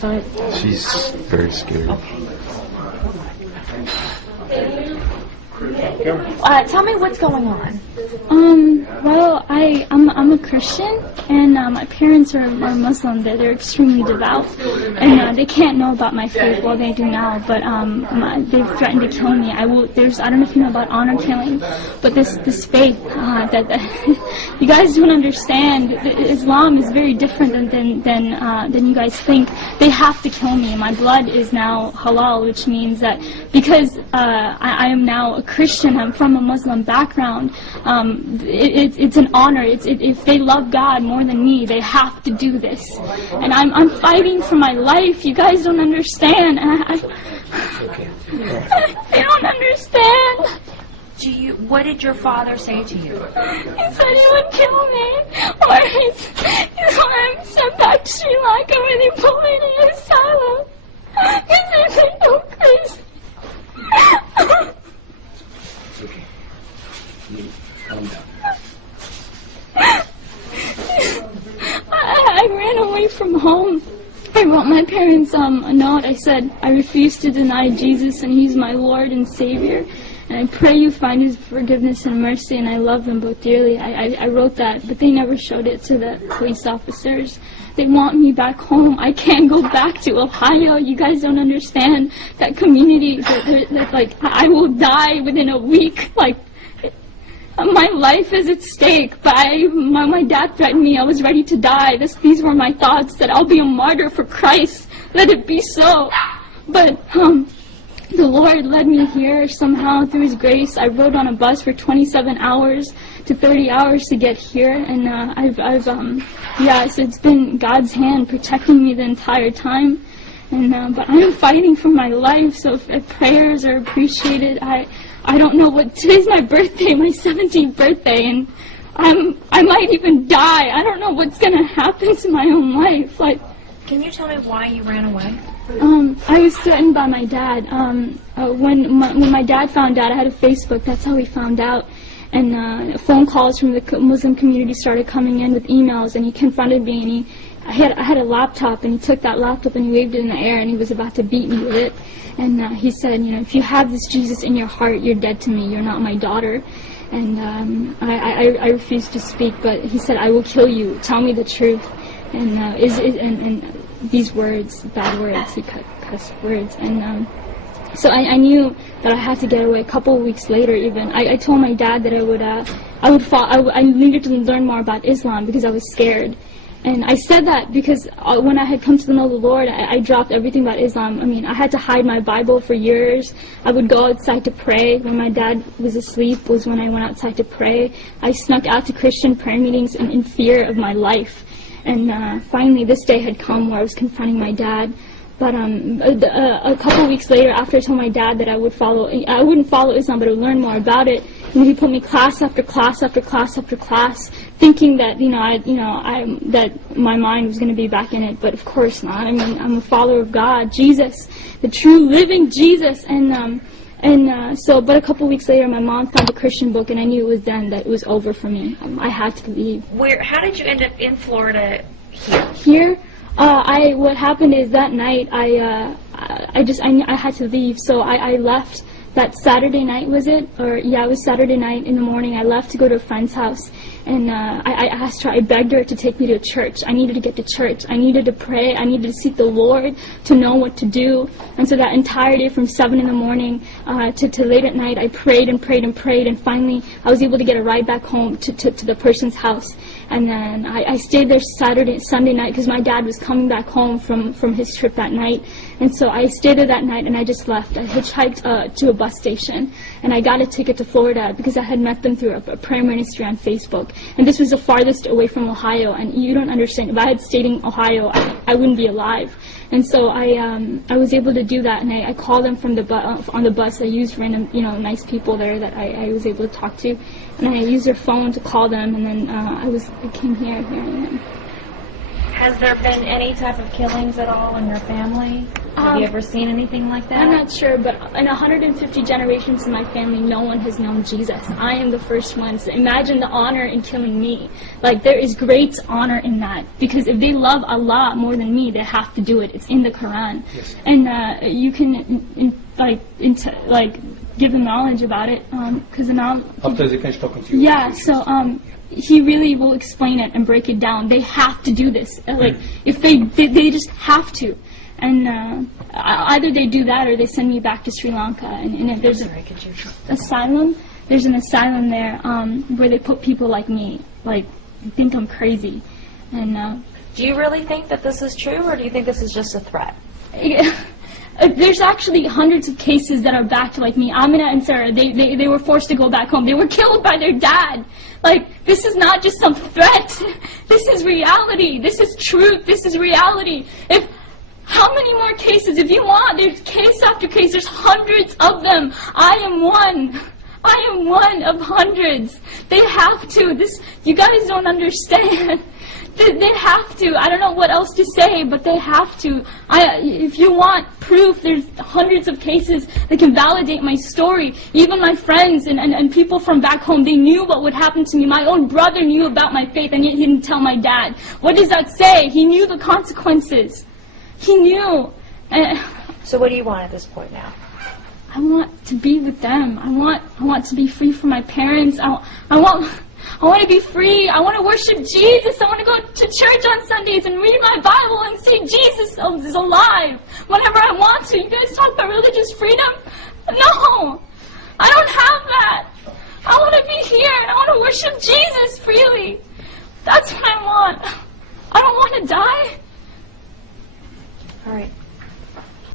but She's very scared. Tell me what's going on. Well, I'm a Christian, and my parents are Muslim. They're extremely devout, and they can't know about my faith. Well, they do now, but they've threatened to kill me. I don't know if you know about honor killing, but this faith that you guys don't understand. Islam is very different than you guys think. They have to kill me. My blood is now halal, which means that because I am now a Christian, I'm from a Muslim background. It's an honor. If they love God more than me, they have to do this. And I'm fighting for my life. You guys don't understand. They don't understand. What did your father say to you? He said he would kill me, or he's going to send back to Sri Lanka where they put me in asylum. Because they think I'm crazy. It's okay. Calm down. I ran away from home. I wrote my parents a note. I said, I refuse to deny Jesus and He's my Lord and Savior. And I pray you find His forgiveness and mercy, and I love them both dearly. I wrote that, but they never showed it to the police officers. They want me back home. I can't go back to Ohio. You guys don't understand that community. That like, I will die within a week. Like, my life is at stake. But my dad threatened me. I was ready to die. These were my thoughts, that I'll be a martyr for Christ. Let it be so. But the Lord led me here somehow through His grace. I rode on a bus for 27 hours to 30 hours to get here, and so it's been God's hand protecting me the entire time. And but I'm fighting for my life. So if prayers are appreciated, I don't know what. Today's my birthday, my 17th birthday, and I might even die. I don't know what's gonna happen to my own life. Like, can you tell me why you ran away? I was threatened by my dad. When my dad found out, I had a Facebook. That's how he found out. And phone calls from the Muslim community started coming in with emails, and he confronted me. And I had a laptop, and he took that laptop and he waved it in the air, and he was about to beat me with it. And he said, if you have this Jesus in your heart, you're dead to me. You're not my daughter. And I refused to speak, but he said, I will kill you. Tell me the truth. And these words, bad words, he cuss words, and so I knew that I had to get away. A couple of weeks later, even I told my dad that I needed to learn more about Islam because I was scared, and I said that because when I had come to know the Lord, I dropped everything about Islam. I mean, I had to hide my Bible for years. I would go outside to pray. When my dad was asleep was when I went outside to pray. I snuck out to Christian prayer meetings in fear of my life. And finally, this day had come where I was confronting my dad. But a couple of weeks later, after I told my dad that I wouldn't follow Islam, but I would learn more about it, he put me class after class after class after class, thinking that that my mind was going to be back in it. But of course not. I mean, I'm a follower of God, Jesus, the true living Jesus, but a couple of weeks later, my mom found a Christian book, and I knew it was then that it was over for me. I had to leave. How did you end up in Florida here? Here? What happened is that night, I had to leave, so I left. That Saturday night, was it? It was Saturday night in the morning. I left to go to a friend's house, and I asked her, I begged her to take me to church. I needed to get to church. I needed to pray. I needed to seek the Lord to know what to do. And so that entire day from 7 in the morning to late at night, I prayed and prayed and prayed, and finally I was able to get a ride back home to the person's house. And then I stayed there Sunday night, because my dad was coming back home from his trip that night. And so I stayed there that night, and I just left. I hitchhiked to a bus station, and I got a ticket to Florida because I had met them through a prayer ministry on Facebook. And this was the farthest away from Ohio, and you don't understand. If I had stayed in Ohio, I wouldn't be alive. And so I was able to do that, and I called them from on the bus. I used random, nice people there that I was able to talk to, and I used their phone to call them, and then I came here. Has there been any type of killings at all in your family? Have you ever seen anything like that? I'm not sure, but in 150 generations in my family, no one has known Jesus. I am the first one. So imagine the honor in killing me. Like, there is great honor in that. Because if they love Allah more than me, they have to do it. It's in the Quran. Yes. And you can, give them knowledge about it. Because After they finish talking to you. yeah, so he really will explain it and break it down. They have to do this. Like, if they just have to. And either they do that or they send me back to Sri Lanka. And if there's an asylum, there's an asylum there where they put people like me, like, think I'm crazy. And Do you really think that this is true, or do you think this is just a threat? there's actually hundreds of cases that are backed like me. Amina and Sarah, they were forced to go back home. They were killed by their dad. Like, this is not just some threat. This is reality. This is truth. This is reality. How many more cases? If you want, there's case after case. There's hundreds of them. I am one. I am one of hundreds. They have to. You guys don't understand. They have to. I don't know what else to say, but they have to. If you want proof, there's hundreds of cases that can validate my story. Even my friends and people from back home, they knew what would happen to me. My own brother knew about my faith, and yet he didn't tell my dad. What does that say? He knew the consequences. He knew. So what do you want at this point now? I want to be with them. I want to be free from my parents. I want to be free. I want to worship Jesus. I want to go to church on Sundays and read my Bible and say Jesus is alive whenever I want to. You guys talk about religious freedom? No, I don't have that. I want to be here. I want to worship Jesus freely. That's what I want. I don't want to die. All right.